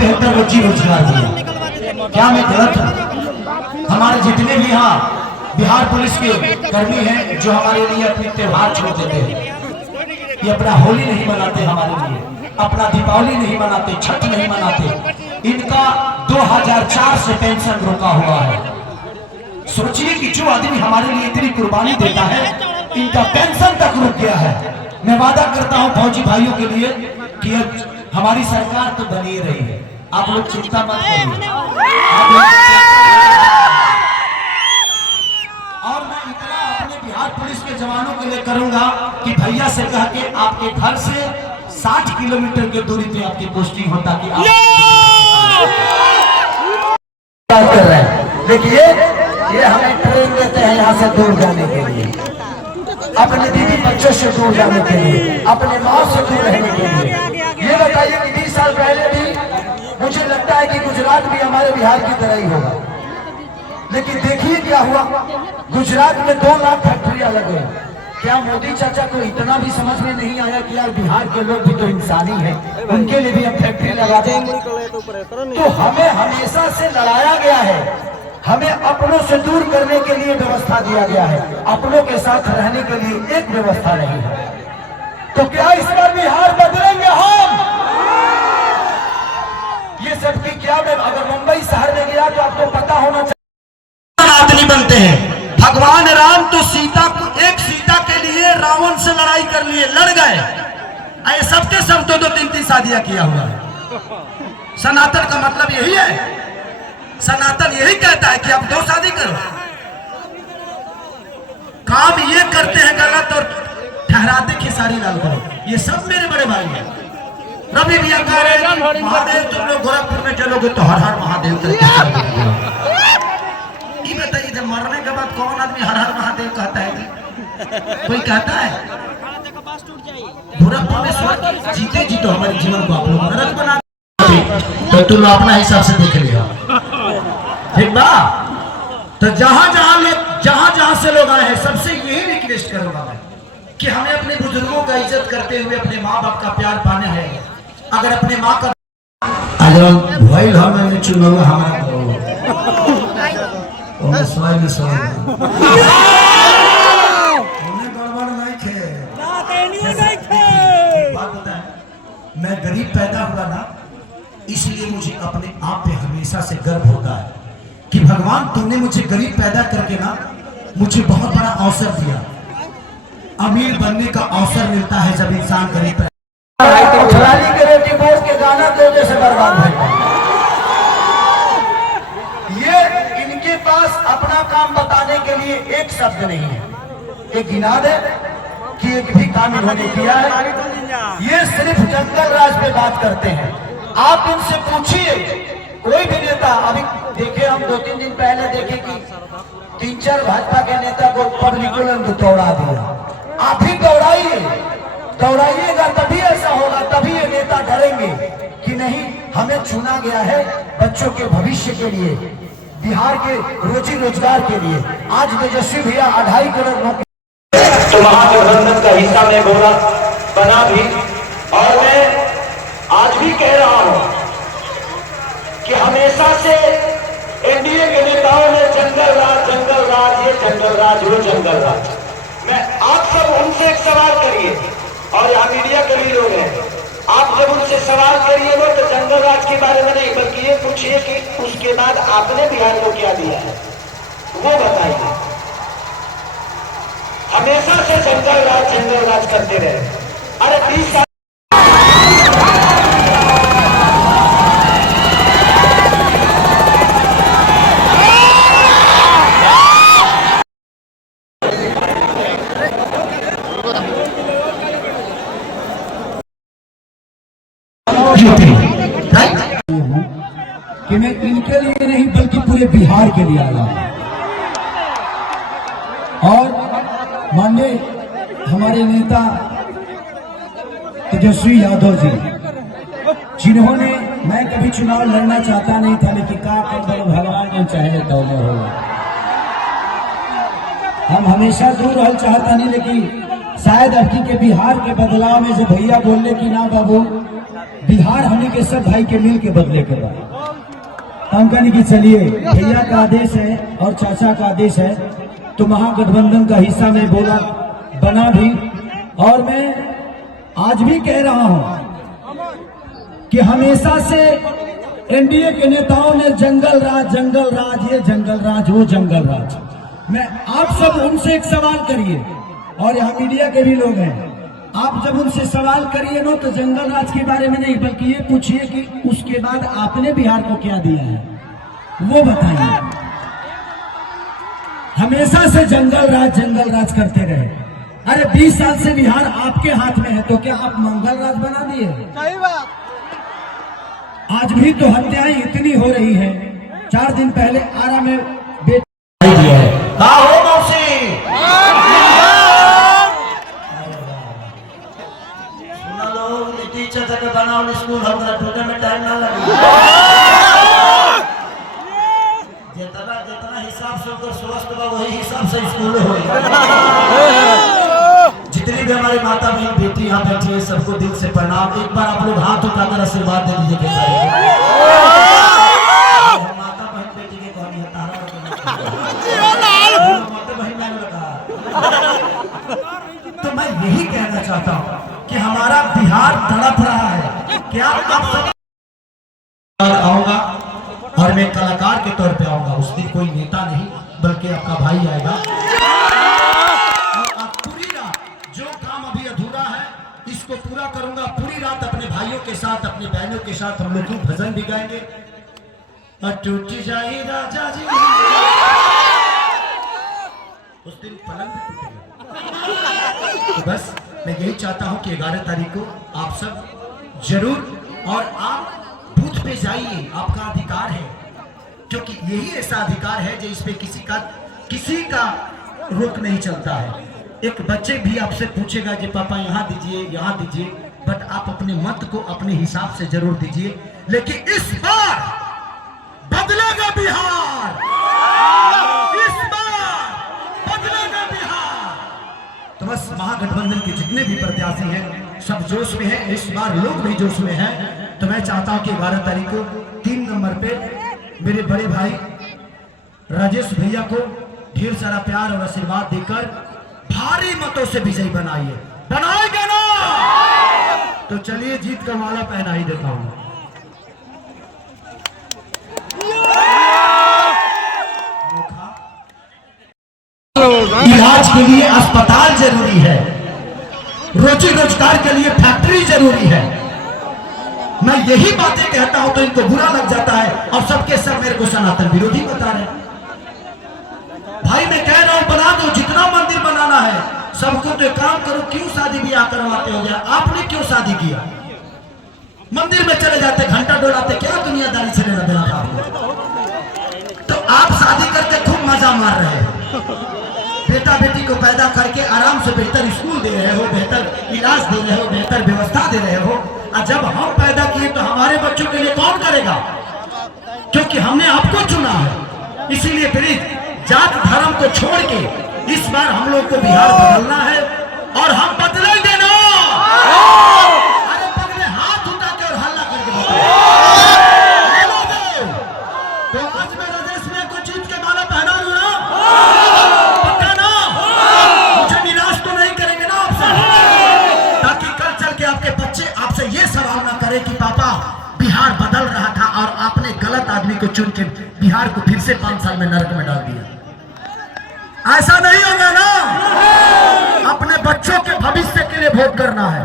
बेहतर रोजी रोजगार दिया। क्या मैं गलत हूँ? हमारे जितने भी यहाँ बिहार पुलिस के कर्मी हैं जो हमारे लिए अपने त्योहार छोड़ देते हैं, ये अपना होली नहीं मनाते, हमारे लिए अपना दीपावली नहीं मनाते, छठ नहीं मनाते, इनका 2004 से पेंशन रोका हुआ है। सोचिए कि जो आदमी हमारे लिए इतनी कुर्बानी देता है, इनका पेंशन तक रुक गया है। मैं वादा करता हूं फौजी भाइयों के लिए कि अब हमारी सरकार तो बनी रही है, आप लोग चिंता मत करिए। और मैं इतना अपने बिहार पुलिस के जवानों के लिए करूंगा कि भैया से कह के आपके घर से 60 किलोमीटर की दूरी पे आपकी पोस्टिंग हो, ताकि आप कर रहे हैं। देखिए ये हमें ट्रेन देते हैं यहाँ से दूर जाने के लिए, अपने बीवी बच्चों से दूर जाने के लिए, अपने माँ से दूर रहने के लिए। ये बताइए कि 20 साल पहले भी मुझे लगता है कि गुजरात भी हमारे बिहार की तरह ही होगा, लेकिन देखिए क्या हुआ, गुजरात में 2 लाख फैक्ट्रियां लग गई। क्या मोदी चाचा को इतना भी समझ में नहीं आया कि यार बिहार के लोग भी तो इंसानी हैं, उनके लिए भी हम फैक्ट्री लगा देंगे? तो हमें हमेशा से लड़ाया गया है, हमें अपनों से दूर करने के लिए व्यवस्था दिया गया है, अपनों के साथ रहने के लिए एक व्यवस्था नहीं है। तो क्या इस बार बिहार बदलेंगे हम? ये सबकी क्या, मैं अगर मुंबई शहर में गया तो आपको पता होना चाहिए आदमी बनते हैं। भगवान राम तो सीता को, एक सीता के लिए रावण से लड़ाई कर लिए, लड़ गए। सबके सब 2-2-3-3 शादियां किया हुआ है। सनातन का मतलब यही है, सनातन यही कहता है कि आप 2 शादी करो। काम ये करते हैं गलत और ठहराते खेसारी लाल करो। ये सब मेरे बड़े भाई हैं। रवि भैया कह रहे हैं महादेव तुम लोग गोरखपुर में चलोगे तो हर हर महादेव करके। ये बताइए जब मरने के बाद कौन आदमी हर हर महादेव कहता है? कोई कहता है? गोरखपुर में स्वर्ग जीते जी तो हमारे जीवन को आप लोग नरक बना, तो तुम अपना हिसाब से देख लिया, ठीक बा? तो जहां से लोग आए हैं, सबसे यही रिक्वेस्ट करूंगा मैं कि हमें अपने बुजुर्गों का इज्जत करते हुए अपने माँ बाप का प्यार पाना है। अगर अपने माँ का भइल हमें चुनाव हमारा मैं गरीब पैदा हुआ ना, इसलिए मुझे अपने आप पे हमेशा से गर्व होता है कि भगवान तुमने मुझे गरीब पैदा करके ना मुझे बहुत बड़ा अवसर दिया। अमीर बनने का अवसर मिलता है जब इंसान गरीब के गाना तो जैसे बर्बाद है। ये इनके पास अपना काम बताने के लिए एक शब्द नहीं है, एक गिना दे कि एक भी काम इन्होंने किया है। ये सिर्फ जंगल राज पे बात करते हैं। आप इनसे पूछिए, कोई भी नेता, अभी देखे हम 2-3 दिन पहले देखे कि 3-4 भाजपा के नेता को पब्लिक ने दौड़ा दिया। आप ही दौड़ाइएगा तभी ऐसा होगा, तभी ये नेता डरेंगे कि नहीं हमें चुना गया है बच्चों के भविष्य के लिए, बिहार के रोजी रोजगार के लिए। आज तेजस्वी भैया 2.5 करोड़ नौकरी तो महागठबंधन का हिस्सा में बोला बना भी, और मैं आज भी कह रहा हूं कि हमेशा से एनडीए के नेताओं ने जंगल राज, ये जंगल राज, वो जंगल राज। मैं आप सब उनसे एक सवाल करिए, और यहाँ मीडिया के भी लोग हैं, आप जब उनसे सवाल करिए वो तो जंगल राज के बारे में नहीं, बल्कि ये पूछिए कि उसके बाद आपने बिहार को क्या दिया है, वो बताइए। हमेशा से जंगल राज करते रहे। अरे 20 साल कि मैं इनके लिए नहीं बल्कि पूरे बिहार के लिए आया हूं। और माननीय हमारे नेता तेजस्वी यादव जी, जिन्होंने, मैं कभी चुनाव लड़ना चाहता नहीं था, लेकिन भगवान ने चाहे तो हो। हम हमेशा दूर रहना चाहता नहीं, लेकिन शायद अभी के बिहार के बदलाव में जब भैया बोलने की ना बाबू बिहार होने के सब भाई के मिल के बदले के बाद हम कहने की चलिए भैया का आदेश है और चाचा का आदेश है तो महागठबंधन का हिस्सा में बोला बना भी। और मैं आज भी कह रहा हूं कि हमेशा से एनडीए के नेताओं ने जंगल राज, ये जंगल राज, वो जंगल राज। मैं आप सब उनसे एक सवाल करिए, और यहाँ मीडिया के भी लोग हैं, आप जब उनसे सवाल करिए ना तो जंगल राज के बारे में नहीं बल्कि ये पूछिए कि उसके बाद आपने बिहार को क्या दिया है वो बताइए। हमेशा से जंगल राज करते रहे। अरे 20 साल से बिहार आपके हाथ में है तो क्या आप मंगल राज बना दिए? सही बात। आज भी तो हत्याएं इतनी हो रही है। 4 दिन पहले आरा में बेटा दिया है। हो मौसी सुना लोग टीचर तक बनाओ स्कूल हमरा टूटे में टाइम ना लगे। जितना हिसाब से होकर स्वस्थ बा वही हिसाब से स्कूल हो। जितनी भी हमारे माता बहन बेटी यहाँ बैठी है सबको दिल से प्रणाम। एक बार आप लोग हाथ उठाकर आशीर्वाद दे दीजिए। माता बहन बेटी के कहानी है माता बहन मैंने लगा। तो मैं यही कहना चाहता हूँ कि हमारा बिहार तड़प रहा है। क्या आप सब आऊंगा और मैं कलाकार के तौर पे आऊंगा, उस दिन कोई नेता नहीं बल्कि आपका भाई आएगा। और पूरी रात जो काम अभी अधूरा है इसको पूरा करूंगा। पूरी रात अपने भाइयों के साथ अपने बहनों के साथ हम लोग भजन भी गाएंगे। टूट जाए राजा जी उस दिन पलंग भी टूटेगा। तो बस मैं यही चाहता हूं कि 11 तारीख को आप सब जरूर और आप बूथ पे जाइए, आपका अधिकार है, क्योंकि यही ऐसा अधिकार है जो इस पे किसी का रोक नहीं चलता है। एक बच्चे भी आपसे पूछेगा कि पापा यहाँ दीजिए, बट आप अपने मत को अपने हिसाब से जरूर दीजिए। लेकिन इस बार बदलेगा बिहार, इस बार बदलेगा बिहार। तो बस महागठबंधन के जितने भी प्रत्याशी हैं सब जोश में हैं, इस बार लोग भी जोश में हैं। तो मैं चाहता हूं कि 12 तारीख को 3 नंबर पे मेरे बड़े भाई राजेश भैया को ढेर सारा प्यार और आशीर्वाद देकर भारी मतों से विजयी बनाएगा ना। तो चलिए जीत का माला पहना ही देता हूं। इलाज के लिए अस्पताल जरूरी है, रोजी रोजगार के लिए फैक्ट्री जरूरी है। मैं यही बातें कहता हूं तो इनको बुरा लग जाता है और सबके सब मेरे को सनातन विरोधी बता रहे हैं। भाई मैं कह रहा हूं बना दो, जितना मंदिर बनाना है सबको। तो काम करो, क्यों शादी ब्याह करवाते हो? गया आपने क्यों शादी किया? मंदिर में चले जाते, घंटा डोलाते, क्या दुनियादारी से लेना देना था? तो आप शादी करके खूब मजा मार रहे हैं, बेटा बेटी को पैदा करके आराम से बेहतर स्कूल दे रहे हो, बेहतर इलाज दे रहे हो, बेहतर व्यवस्था दे रहे हो। और जब हम पैदा किए तो हमारे बच्चों के लिए कौन करेगा? क्योंकि हमने आपको चुना है। इसीलिए प्लीज जात धर्म को छोड़ के इस बार हम लोग को बिहार बदलना है और हम बदलेंगे ना। अरे पगले हाथ उठा के और हल्ला करके तो आज मैं राजेश में को जीत के माला पहना लूं ना, पक्का ना? मुझे निराश तो नहीं करेंगे ना आपसे, ताकि कल चल के आपके बच्चे आपसे ये सवाल ना करें कि पापा बिहार बदल रहा था और आपने गलत आदमी को चुन के बिहार को फिर से 5 साल में नरक में डाल दिया। ऐसा नहीं होगा ना। अपने बच्चों के भविष्य के लिए वोट करना है।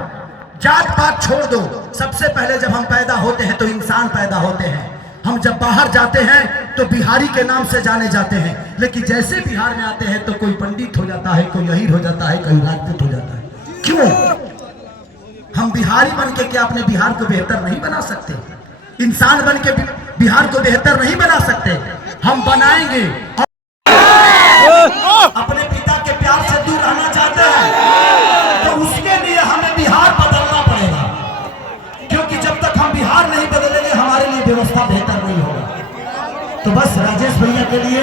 जात पात छोड़ दो। सबसे पहले जब हम पैदा होते हैं तो इंसान पैदा होते हैं। हम जब बाहर जाते हैं तो बिहारी के नाम से जाने जाते हैं, लेकिन जैसे बिहार में आते हैं तो कोई पंडित हो जाता है, कोई अहीर हो जाता है, कोई राजपूत हो जाता है। क्यों? हम बिहारी बन के क्या अपने बिहार को बेहतर नहीं बना सकते? इंसान बन के बिहार को बेहतर नहीं बना सकते? हम बनाएंगे। अपने पिता के प्यार से दूर रहना चाहते हैं तो उसके लिए हमें बिहार बदलना पड़ेगा, क्योंकि जब तक हम बिहार नहीं बदलेंगे हमारे लिए व्यवस्था बेहतर नहीं होगा। तो बस राजेश भैया के लिए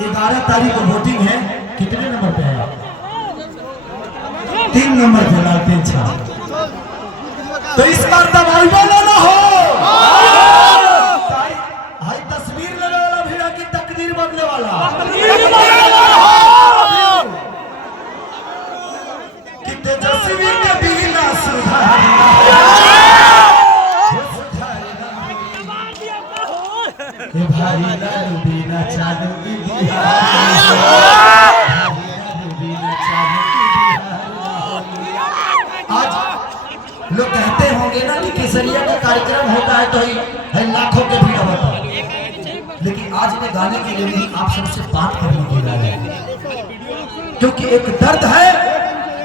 11 तारीख को वोटिंग है। कितने नंबर पे है? 3 नंबर पे लालटेन छाप। तो इस बार दवाई वाला ना हो, हाई तस्वीर लेने वाला भैया की तकदीर बदले वाला कि तेजस्वी के बिना भाई लालू बिना चालू आज लोग कहते होंगे ना कि केसरिया का कार्यक्रम होता है तो ही लाखों के भीड़ होता है, लेकिन आज मैं गाने के लिए नहीं आप सबसे बात करने के लिए, क्योंकि एक दर्द है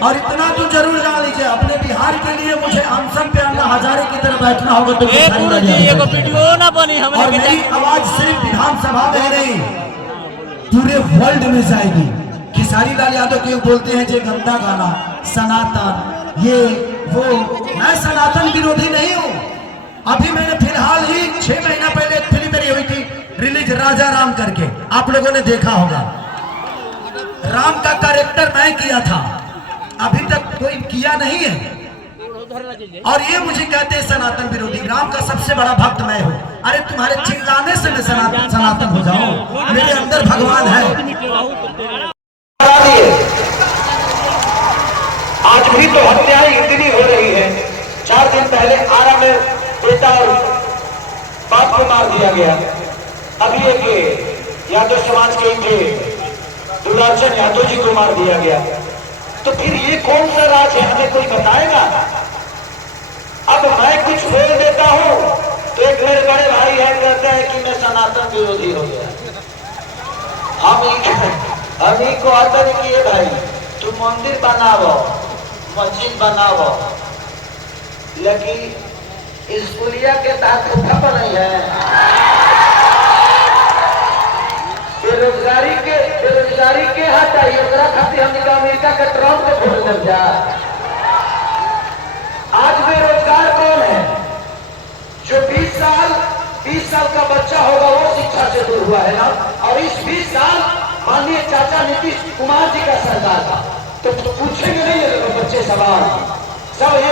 और इतना तो जरूर जान लीजिए अपने बिहार के लिए मुझे अनशन पे अन्ना हजारे की तरह बैठना होगा तो वीडियो ना बनी और मेरी आवाज सिर्फ विधानसभा में नहीं पूरे वर्ल्ड में जाएगी। खेसारी लाल यादव क्यों बोलते हैं जो गंदा गाना सनातन ये वो, मैं सनातन विरोधी नहीं हूँ। अभी मैंने फिलहाल ही 6 महीना पहले एक फिल्म मेरी हुई थी रिलीज राजा राम करके, आप लोगों ने देखा होगा। राम का कैरेक्टर मैं किया था, अभी तक कोई किया नहीं है और ये मुझे कहते हैं सनातन विरोधी। राम का सबसे बड़ा भक्त मैं हूँ। अरे तुम्हारे चिल्लाने से मैं सनातन हो जाऊं, मेरे अंदर भगवान है। आज भी तो हत्याएं इतनी हो रही है। 4 दिन पहले आरा में बेटा और बाप को मार दिया गया, अभी एक यादव समाज के इनके दुलाचन यादव जी को मार दिया गया। तो फिर ये कौन सा राज है, हमें कोई बताएगा? अब मैं कुछ बोल देता हूं तो एक मेरे बड़े भाई है कहता है कि मैं सनातन विरोधी हो गया। हम ही को आता नहीं किए भाई, तुम मंदिर बनाओ मस्जिद बनाओ, लेकिन स्कूलिया के तहत उठा पर नहीं है। बेरोजगारी के हटाई खातिर हमने अमेरिका के ट्रम्प को छोड़ दे जा। आज बेरोजगार कौन है? जो 20 साल का बच्चा होगा वो शिक्षा से दूर हुआ है ना, और इस 20 साल माननीय चाचा नीतीश कुमार जी का सरकार था, तो पूछेंगे नहीं बच्चे सवाल सब।